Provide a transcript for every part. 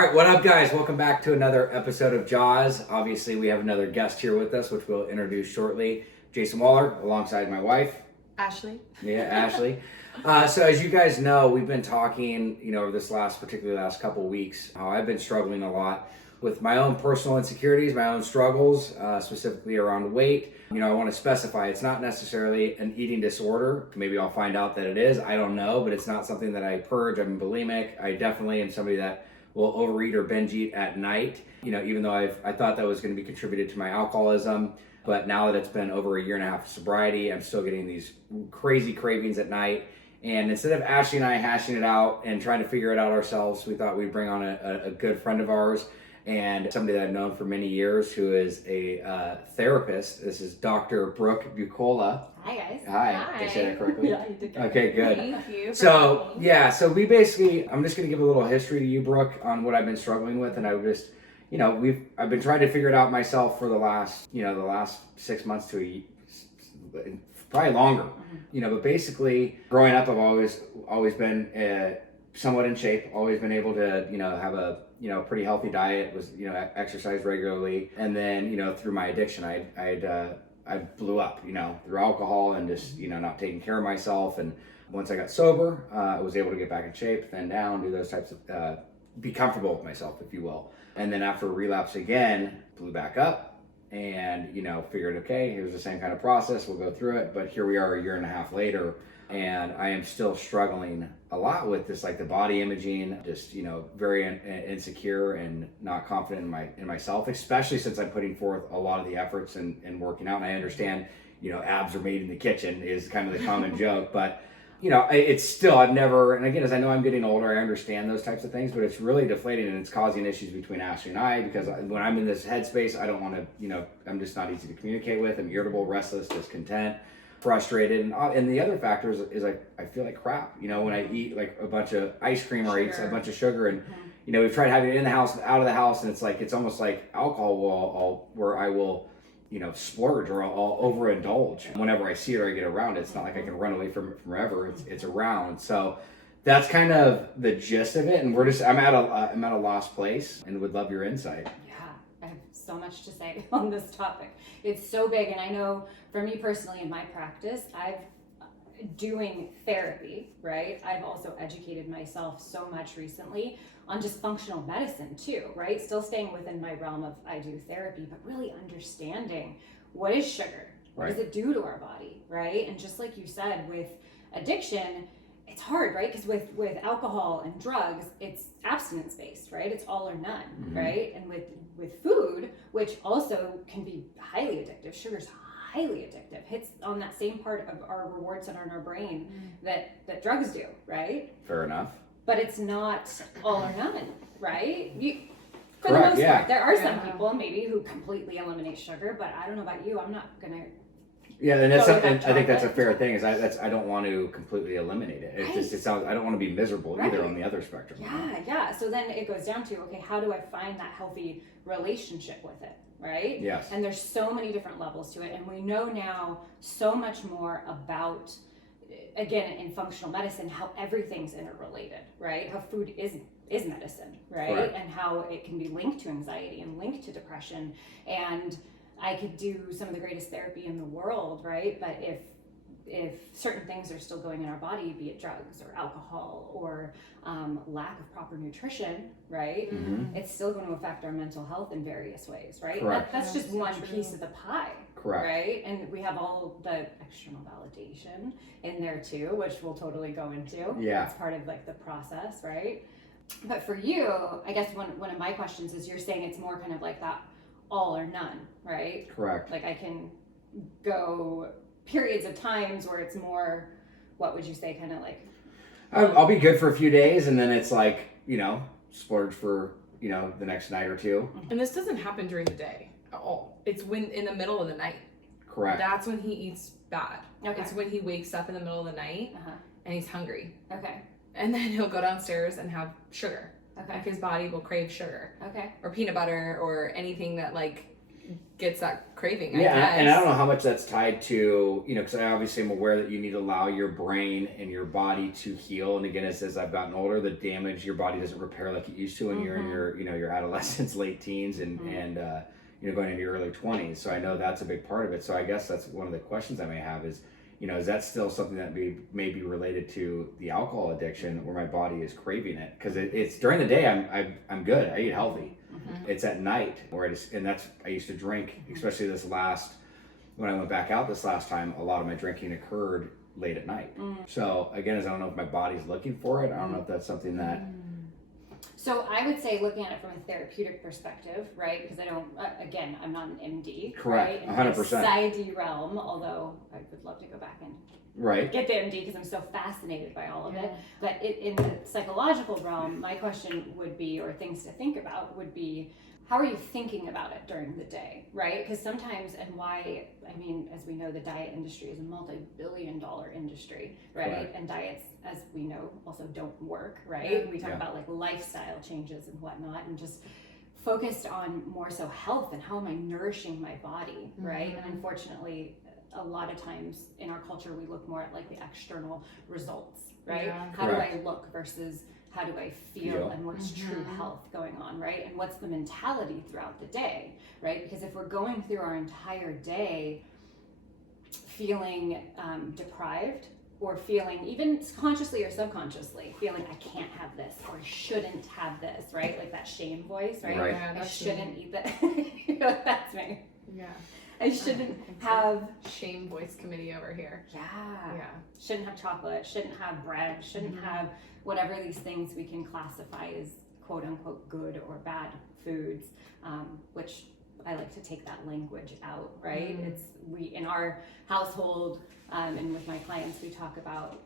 right, what up, guys? Welcome back to another episode of JAWS. Obviously, we have another guest here with us, which we'll introduce shortly. Jason Wahler, alongside my wife. Ashley. Yeah, Ashley. So as you guys know, we've been talking, over this particularly last couple of weeks, how I've been struggling a lot with my own personal insecurities, my own struggles, specifically around weight. I want to specify it's not necessarily an eating disorder. Maybe I'll find out that it is. I don't know, but it's not something that I purge. I'm bulimic. I definitely am somebody that will overeat or binge eat at night. Even though I thought that was going to be contributed to my alcoholism. But now that it's been over a year and a half of sobriety, I'm still getting these crazy cravings at night. And instead of Ashley and I hashing it out and trying to figure it out ourselves, we thought we'd bring on a good friend of ours and somebody that I've known for many years who is a therapist. This is Dr. Brooke Buccola. Hi, guys. Hi. Did I say that correctly? Yeah, you did good. Okay, good. Thank you. So we basically, I'm just going to give a little history to you, Brooke, on what I've been struggling with. And I would just, I've been trying to figure it out myself for the last 6 months to probably longer. But basically, growing up, I've always been somewhat in shape. Always been able to, have a pretty healthy diet. Was exercise regularly, and then through my addiction, I blew up. Through alcohol and just not taking care of myself. And once I got sober, I was able to get back in shape, thin down, do those types of be comfortable with myself, if you will. And then after relapse again, blew back up and, figured, okay, here's the same kind of process. We'll go through it. But here we are a year and a half later, and I am still struggling a lot with this, like the body imaging, just, very insecure and not confident in myself, especially since I'm putting forth a lot of the efforts and working out. And I understand, abs are made in the kitchen is kind of the common joke, but it's still, I've never, and again, as I know I'm getting older, I understand those types of things, but it's really deflating and it's causing issues between Ashley and I, because when I'm in this headspace, I don't want to, I'm just not easy to communicate with. I'm irritable, restless, discontent, frustrated. And the other factor is I feel like crap, when I eat like a bunch of ice cream or eat a bunch of sugar, and, we've tried having it in the house, out of the house, and it's almost like alcohol where I will, splurge or I'll overindulge whenever I see it or I get around it. It's not like I can run away from it forever. It's around. So that's kind of the gist of it. And I'm at a lost place and would love your insight. Yeah, I have so much to say on this topic. It's so big. And I know for me personally in my practice, doing therapy, right? I've also educated myself so much recently on just functional medicine too, right? Still staying within my realm of I do therapy, but really understanding what is sugar? What does it do to our body, right? And just like you said, with addiction, it's hard, right? Because with alcohol and drugs, it's abstinence-based, right? It's all or none, right? And with food, which also can be highly addictive, sugar's highly addictive, hits on that same part of our reward center in our brain that drugs do, right? Fair enough. But it's not all or none, right? For Correct, the most part, there are some Yeah. people maybe who completely eliminate sugar, but I don't know about you. I'm not gonna. Yeah, and that's Go something with that I think that's a chocolate. fair thing. I don't want to completely eliminate it. It sounds, I don't want to be miserable either on the other spectrum. Yeah. So then it goes down to, okay, how do I find that healthy relationship with it, right? Yes. And there's so many different levels to it, and we know now so much more about, again, in functional medicine, how everything's interrelated, right? How food is medicine, right? Correct. And how it can be linked to anxiety and linked to depression. And I could do some of the greatest therapy in the world, right? But if certain things are still going in our body, be it drugs or alcohol or lack of proper nutrition, right? It's still going to affect our mental health in various ways, right? Correct. That's just one piece of the pie. Correct. Right? And we have all the external validation in there too, which we'll totally go into. Yeah. It's part of like the process, right? But for you, I guess one of my questions is, you're saying it's more kind of like that all or none, right? Correct. Like I can go periods of times where it's more, what would you say, kind of like? I'll be good for a few days, and then it's like, splurge for, the next night or two. And this doesn't happen during the day at all. It's when in the middle of the night. Correct. That's when he eats bad. Okay. It's when he wakes up in the middle of the night and he's hungry. Okay. And then he'll go downstairs and have sugar. Okay. Like his body will crave sugar. Okay. Or peanut butter or anything that like gets that craving. Yeah, I guess. and I don't know how much that's tied to, because I obviously am aware that you need to allow your brain and your body to heal. And again, as I've gotten older, the damage your body doesn't repair like it used to when you're in your adolescence, late teens, and going into your early 20s. So I know that's a big part of it. So I guess that's one of the questions I may have is, is that still something that may be related to the alcohol addiction where my body is craving it? Because it's during the day I'm good, I eat healthy. It's at night where I used to drink, especially when I went back out this last time, a lot of my drinking occurred late at night. So again, I don't know if my body's looking for it. I don't know if that's something that. So I would say, looking at it from a therapeutic perspective, right? Because I'm not an MD. Correct, right? 100%. In the PsyD realm, although I would love to go back and get the MD because I'm so fascinated by all of it. But in the psychological realm, my question would be, or things to think about would be, how are you thinking about it during the day, right? Because sometimes, as we know, the diet industry is a multi-billion-dollar industry, right? Correct. And diets, as we know, also don't work, right? Yeah. We talk about like lifestyle changes and whatnot, and just focused on more so health and how am I nourishing my body, right? And unfortunately, a lot of times in our culture, we look more at like the external results, right? Yeah. How do I look versus how do I feel and what's true health going on, right? And what's the mentality throughout the day, right? Because if we're going through our entire day feeling deprived, or feeling, even consciously or subconsciously, feeling I can't have this or I shouldn't have this, right? Like that shame voice, right? Yeah, I shouldn't eat that. That's me. Yeah. I shouldn't have shame voice committee over here. Yeah. Yeah. Shouldn't have chocolate, shouldn't have bread, shouldn't have whatever these things we can classify as quote unquote good or bad foods, which I like to take that language out, right? It's in our household, and with my clients, we talk about,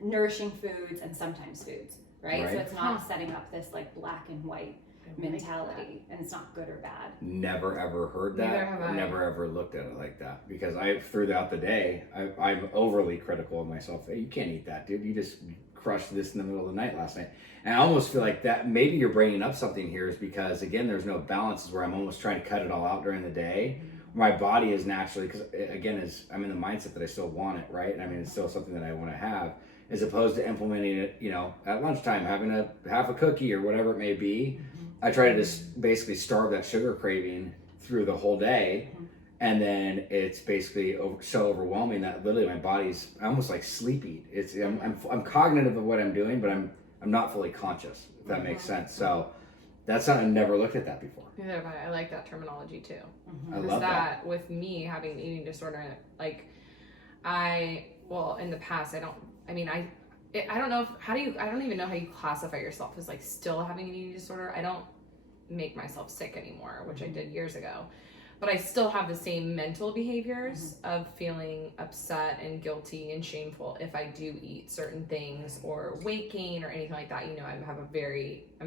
nourishing foods and sometimes foods, right? So it's not setting up this like black and white mentality, and it's not good or bad. Never ever heard that. Neither have I. Never ever looked at it like that, because throughout the day I'm overly critical of myself. Hey, you can't eat that, dude. You just crushed this in the middle of the night last night. And I almost feel like that maybe you're bringing up something here is because again there's no balance, is where I'm almost trying to cut it all out during the day. My body is naturally, because again, I'm in the mindset that I still want it, right? And it's still something that I want to have, as opposed to implementing it, at lunchtime, having a half a cookie or whatever it may be. I try to just basically starve that sugar craving through the whole day. And then it's basically so overwhelming that literally my body's almost like sleepy. I'm cognitive of what I'm doing, but I'm not fully conscious, if that makes sense. So that's something I've never looked at that before. Neither have I. I like that terminology too. I love that. With me having an eating disorder, like in the past, I don't know I don't even know how you classify yourself as like still having an eating disorder. I don't make myself sick anymore, which I did years ago. But I still have the same mental behaviors of feeling upset and guilty and shameful if I do eat certain things or weight gain or anything like that. I'm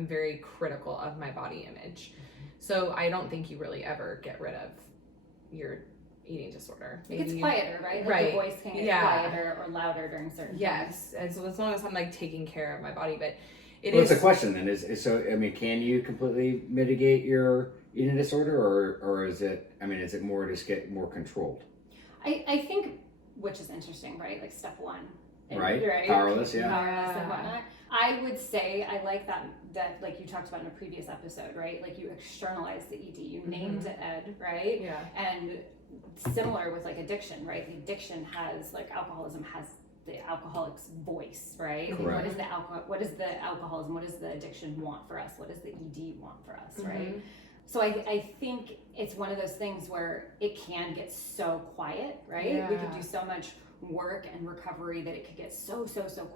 very critical of my body image. So I don't think you really ever get rid of your eating disorder. It gets quieter, right? Like the voice can get quieter or louder during certain times. Yes, and so as long as I'm like taking care of my body, but it's a question then. Can you completely mitigate your eating disorder, or is it more just get more controlled? I think, which is interesting, right? Like step one. Right? Powerless, yeah. Powerless and whatnot. I would say I like that like you talked about in a previous episode, right? Like you externalize the ED, you named Ed, right? Yeah. And similar with like addiction, right? The addiction has, like alcoholism has the alcoholic's voice, right? Correct. What is the alcoholism? What does the addiction want for us? What does the ED want for us, right? So I think it's one of those things where it can get so quiet, right? Yeah. We could do so much work and recovery that it could get so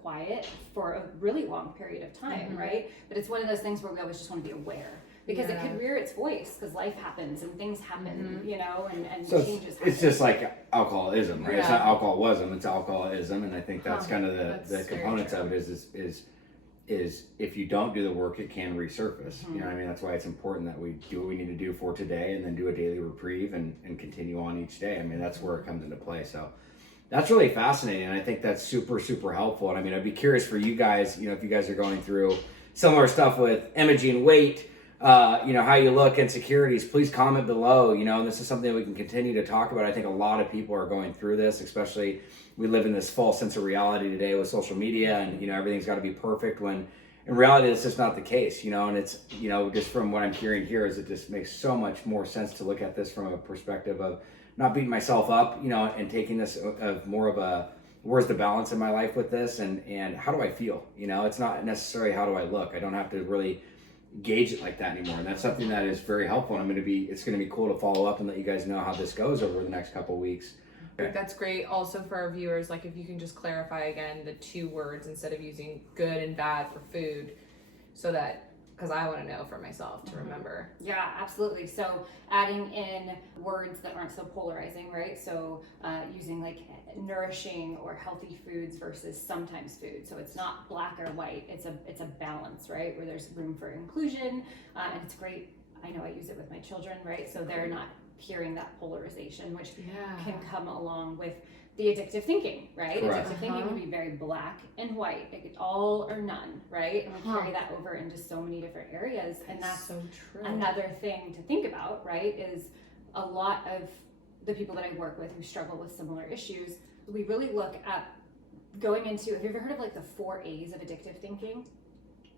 quiet for a really long period of time, right? But it's one of those things where we always just want to be aware, because it could rear its voice, because life happens and things happen, and So changes happen. it's just like alcoholism, right? Yeah. It's not alcoholism, it's alcoholism, and I think that's kind of the That's components very of it is if you don't do the work, it can resurface. You know what I mean? That's why it's important that we do what we need to do for today, and then do a daily reprieve and continue on each day. That's where it comes into play. So that's really fascinating, and I think that's super, super helpful. And I'd be curious for you guys, if you guys are going through similar stuff with imaging weight, how you look, insecurities, please comment below. This is something that we can continue to talk about. I think a lot of people are going through this, especially we live in this false sense of reality today with social media, and everything's got to be perfect, when in reality it's just not the case. And it's just from what I'm hearing here is it just makes so much more sense to look at this from a perspective of not beating myself up, and taking this of more of a, where's the balance in my life with this, and how do I feel? It's not necessarily how do I look. I don't have to really gauge it like that anymore, and that's something that is very helpful. And it's going to be cool to follow up and let you guys know how this goes over the next couple of weeks. Okay. That's great. Also for our viewers, like if you can just clarify again the 2 words instead of using good and bad for food, so that, because I want to know for myself to remember. Yeah, absolutely. So adding in words that aren't so polarizing, right? So using like nourishing or healthy foods versus sometimes food. So it's not black or white. It's a balance, right? Where there's room for inclusion, and it's great. I know I use it with my children, right? So they're not hearing that polarization, which can come along with the addictive thinking, right? Correct. Addictive thinking would be very black and white, like all or none, right? And we carry that over into so many different areas. And that's so true. Another thing to think about, right? Is a lot of the people that I work with who struggle with similar issues, we really look at going into, have you ever heard of like the 4 A's of addictive thinking?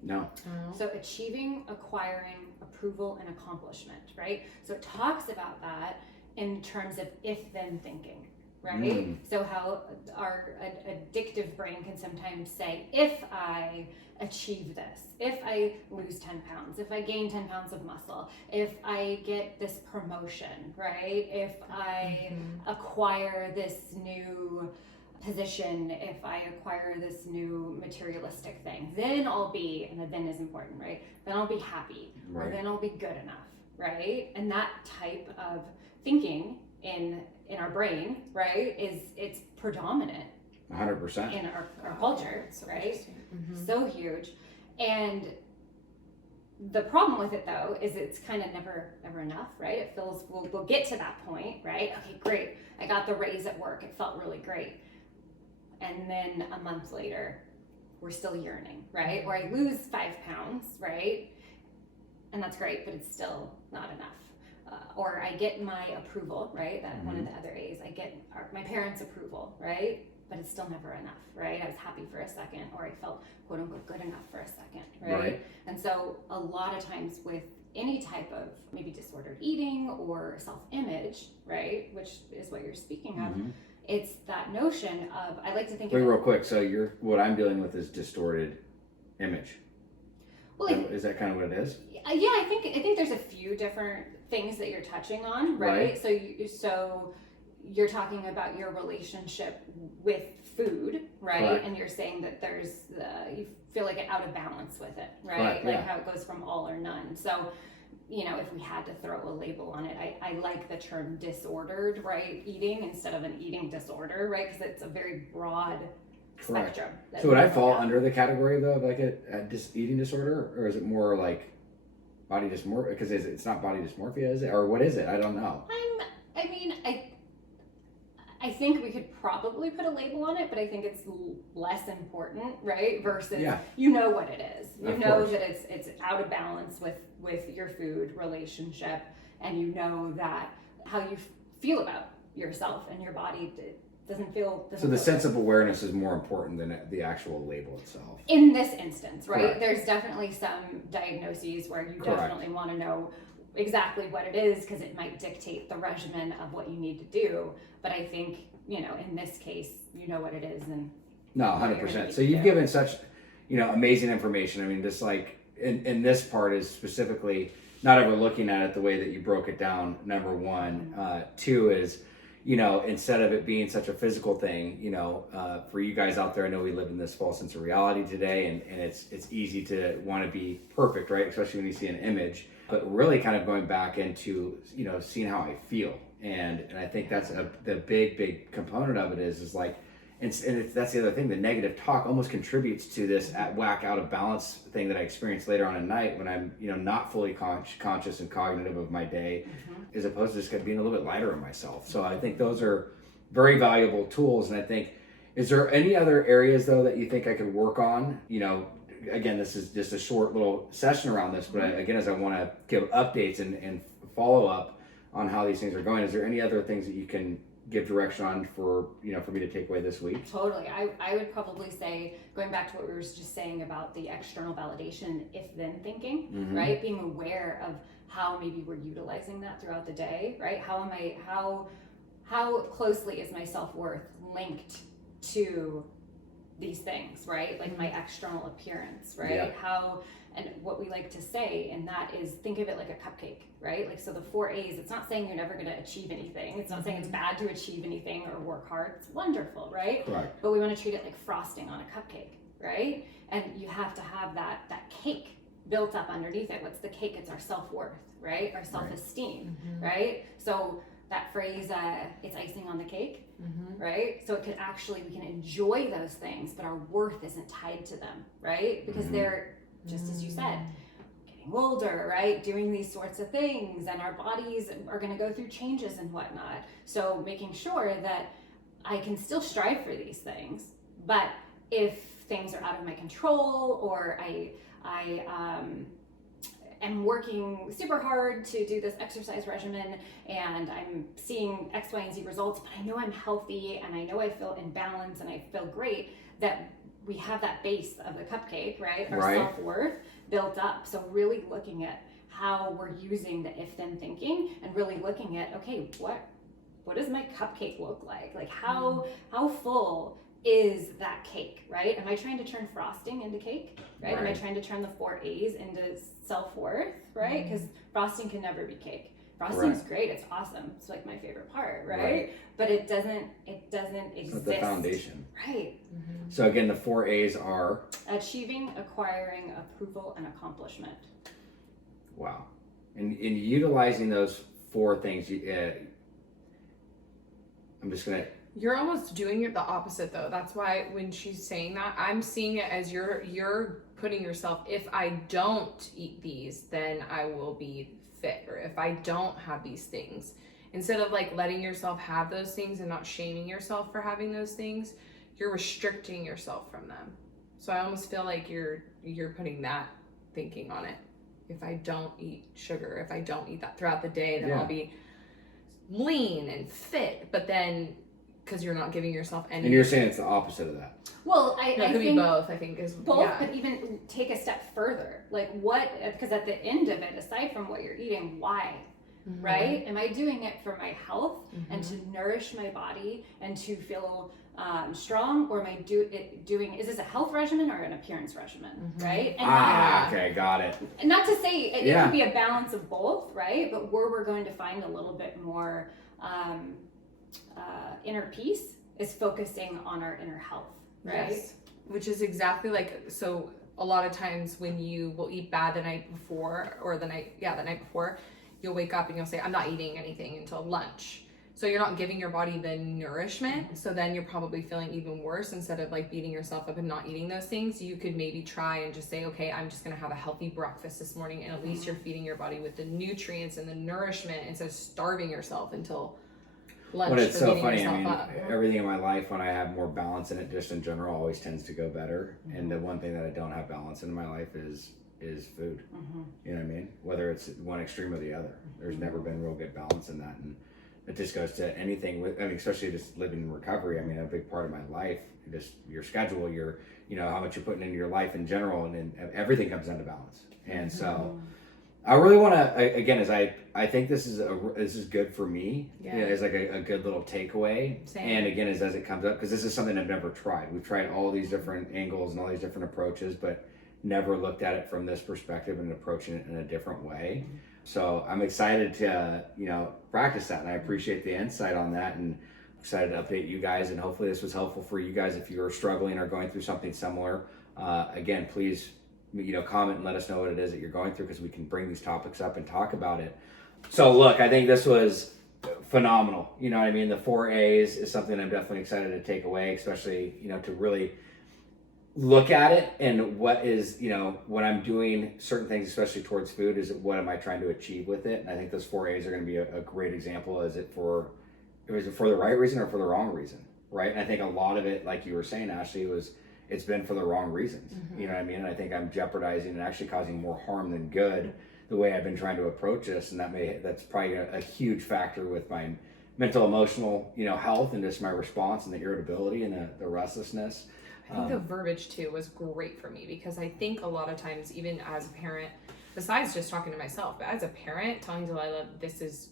No. So achieving, acquiring, approval, and accomplishment, right? So it talks about that in terms of if-then thinking, right? So how our addictive brain can sometimes say, if I achieve this, if I lose 10 pounds, if I gain 10 pounds of muscle, if I get this promotion, right? If I acquire this new position, if I acquire this new materialistic thing, then I'll be, and the then is important, right? Then I'll be happy, or then I'll be good enough, right? And that type of thinking in our brain, right, it's predominant 100% in our culture, right? So huge. And the problem with it though is it's kind of never enough, right? It feels, we'll get to that point, right? Okay, great, I got the raise at work, it felt really great. And then a month later, we're still yearning, right? Or I lose 5 pounds, right? And that's great, but it's still not enough. Or I get my approval, right? That one of the other A's, I get my parents' approval, right? But it's still never enough, right? I was happy for a second, or I felt quote unquote good enough for a second, right? And so a lot of times with any type of maybe disordered eating or self-image, right? Which is what you're speaking of. It's that notion of, I like to think Wait, real quick. So what I'm dealing with is distorted image. Well, is that kind of what it is? Yeah, I think there's a few different things that you're touching on, right? So you're talking about your relationship with food, right? Correct. And you're saying that there's you feel like out of balance with it, right? Correct, like how it goes from all or none. So if we had to throw a label on it, I like the term disordered, right? Eating instead of an eating disorder, right? Because it's a very broad spectrum. So would I fall under the category though, of like a eating disorder, or is it more like body dysmorphia? Because it's not body dysmorphia, is it? Or what is it? I don't know. I think we could probably put a label on it, but I think it's less important, right? Versus you know what it is. You know that it's out of balance with your food relationship, and you know that how you feel about yourself and your body doesn't feel. So the sense of awareness is more important than the actual label itself. In this instance, right? Correct. There's definitely some diagnoses where you definitely want to know exactly what it is, because it might dictate the regimen of what you need to do. But I think, in this case, you know what it is. And no, 100%. So you've given such, amazing information. I mean, just like in this part is specifically not ever looking at it the way that you broke it down, number one. 2 is, instead of it being such a physical thing, for you guys out there, I know we live in this false sense of reality today, and it's easy to want to be perfect, right? Especially when you see an image, but really kind of going back into, seeing how I feel. And I think that's the big component of it is like, that's the other thing, the negative talk almost contributes to this whack out of balance thing that I experience later on at night when I'm, not fully conscious and cognitive of my day, as opposed to just being a little bit lighter on myself. So I think those are very valuable tools. And I think, is there any other areas though that you think I could work on, again, this is just a short little session around this, but again, as I want to give updates and follow up on how these things are going, is there any other things that you can give direction on for for me to take away this week? Totally. I would probably say, going back to what we were just saying about the external validation, if then thinking, right? Being aware of how maybe we're utilizing that throughout the day, right? How closely is my self-worth linked to these things, right? Like my external appearance, right? Yeah. And what we like to say, and that is, think of it like a cupcake, right? Like, so the 4 A's, it's not saying you're never going to achieve anything. It's not saying it's bad to achieve anything or work hard. It's wonderful, right? Correct. But we want to treat it like frosting on a cupcake, right? And you have to have that cake built up underneath it. What's the cake? It's our self-worth, right? Our self-esteem, right? So that phrase, it's icing on the cake, right? So it could actually, we can enjoy those things, but our worth isn't tied to them, right? Because they're, just as you said, getting older, right? Doing these sorts of things, and our bodies are going to go through changes and whatnot. So making sure that I can still strive for these things, but if things are out of my control, or I am working super hard to do this exercise regimen and I'm seeing X, Y, and Z results, but I know I'm healthy and I know I feel in balance and I feel great, that we have that base of the cupcake, right? Our self-worth built up. So really looking at how we're using the if-then thinking, and really looking at, okay, what does my cupcake look like? Like how full is that cake, right? Am I trying to turn frosting into cake, right? Am I trying to turn the 4 A's into self-worth, right? Because frosting can never be cake. Frosting's great, it's awesome. It's like my favorite part, right? But it doesn't exist. It's the foundation. Right. So again, the 4 A's are achieving, acquiring, approval, and accomplishment. Wow. And in utilizing those 4 things, I'm just gonna. You're almost doing it the opposite though. That's why when she's saying that, I'm seeing it as you're putting yourself, if I don't eat these, then I will be fit, or if I don't have these things, instead of like letting yourself have those things and not shaming yourself for having those things, you're restricting yourself from them. So I almost feel like you're putting that thinking on it. If I don't eat sugar, if I don't eat that throughout the day, then I'll be lean and fit. But then, because you're not giving yourself any. And you're saying it's the opposite of that. Well, I could think be both. I think is both, but even take a step further. Like what? Because at the end of it, aside from what you're eating, why? Right? Am I doing it for my health and to nourish my body and to feel strong, or am I doing? Is this a health regimen or an appearance regimen? Right? And okay, got it. And not to say it could be a balance of both, right? But where we're going to find a little bit more inner peace is focusing on our inner health, right? Yes. Which is exactly like, so a lot of times when you will eat bad the night before, or the night before, you'll wake up and you'll say, I'm not eating anything until lunch. So you're not giving your body the nourishment. So then you're probably feeling even worse. Instead of like beating yourself up and not eating those things, you could maybe try and just say, okay, I'm just going to have a healthy breakfast this morning. And at least you're feeding your body with the nutrients and the nourishment instead of starving yourself until lunch. But it's so funny. I mean, up. everything in my life, when I have more balance in it, just in general, always tends to go better. And the one thing that I don't have balance in my life is food. You know what I mean? Whether it's one extreme or the other, there's never been real good balance in that. And it just goes to anything with, I mean, especially just living in recovery. I mean, a big part of my life, just your schedule, your, how much you're putting into your life in general, and then everything comes into balance. And so I really want to, again, I think this is good for me. Yeah. It's like a good little takeaway. Same. And again, as it comes up, because this is something I've never tried. We've tried all these different angles and all these different approaches, but never looked at it from this perspective and approaching it in a different way. So I'm excited to, practice that. And I appreciate the insight on that, and excited to update you guys. And hopefully this was helpful for you guys if you're struggling or going through something similar. Again, please, comment and let us know what it is that you're going through, because we can bring these topics up and talk about it. So look, I think this was phenomenal. You know what I mean? The 4 A's is something I'm definitely excited to take away, especially, to really look at it, and what is, when I'm doing certain things, especially towards food, is what am I trying to achieve with it? And I think those 4 A's are going to be a great example. Is it for the right reason or for the wrong reason? Right. And I think a lot of it, like you were saying, Ashley, it's been for the wrong reasons. You know what I mean? And I think I'm jeopardizing and actually causing more harm than good the way I've been trying to approach this. And that's probably a huge factor with my mental, emotional, health, and just my response and the irritability and the restlessness. I think the verbiage too was great for me, because I think a lot of times, even as a parent, besides just talking to myself, but as a parent, telling Delilah this is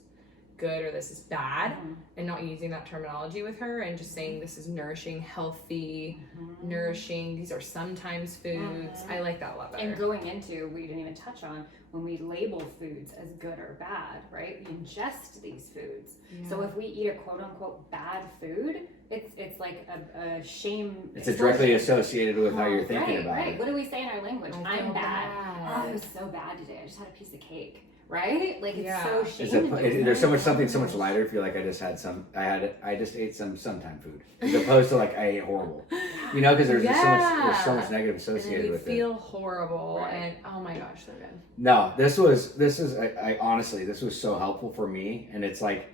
good or this is bad, and not using that terminology with her, and just saying this is nourishing, healthy, nourishing, these are sometimes foods. I like that a lot better. And going into, we didn't even touch on, when we label foods as good or bad, right? We ingest these foods. So if we eat a quote unquote bad food, it's like a shame. It's directly associated with how you're thinking about it. What do we say in our language? I'm bad. Oh, it was so bad today. I just had a piece of cake. Right? Like, it's so shameful. There's something so much lighter if you're like, I just ate some sometime food, as opposed to like I ate horrible. Because there's so much negative associated with it. You feel horrible, and oh my gosh, so good. No, this is I honestly, this was so helpful for me, and it's like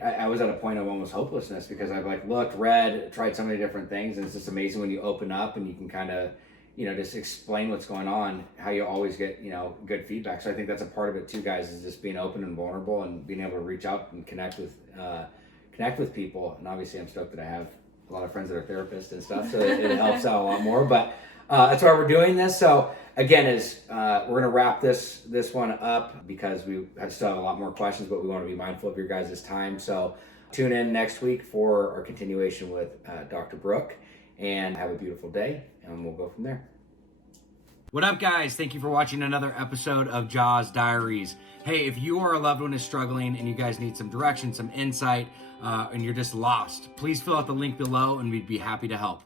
I was at a point of almost hopelessness, because I've like looked, read, tried so many different things, and it's just amazing when you open up and you can kind of just explain what's going on, how you always get, good feedback. So I think that's a part of it too, guys, is just being open and vulnerable and being able to reach out and connect with people. And obviously I'm stoked that I have a lot of friends that are therapists and stuff, so it helps out a lot more. But that's why we're doing this. So again, we're going to wrap this one up, because we still have a lot more questions, but we want to be mindful of your guys' time. So tune in next week for our continuation with Dr. Brooke, and have a beautiful day, and we'll go from there. What up, guys? Thank you for watching another episode of JAWS Diaries. Hey, if you or a loved one is struggling and you guys need some direction, some insight, and you're just lost, please fill out the link below, and we'd be happy to help.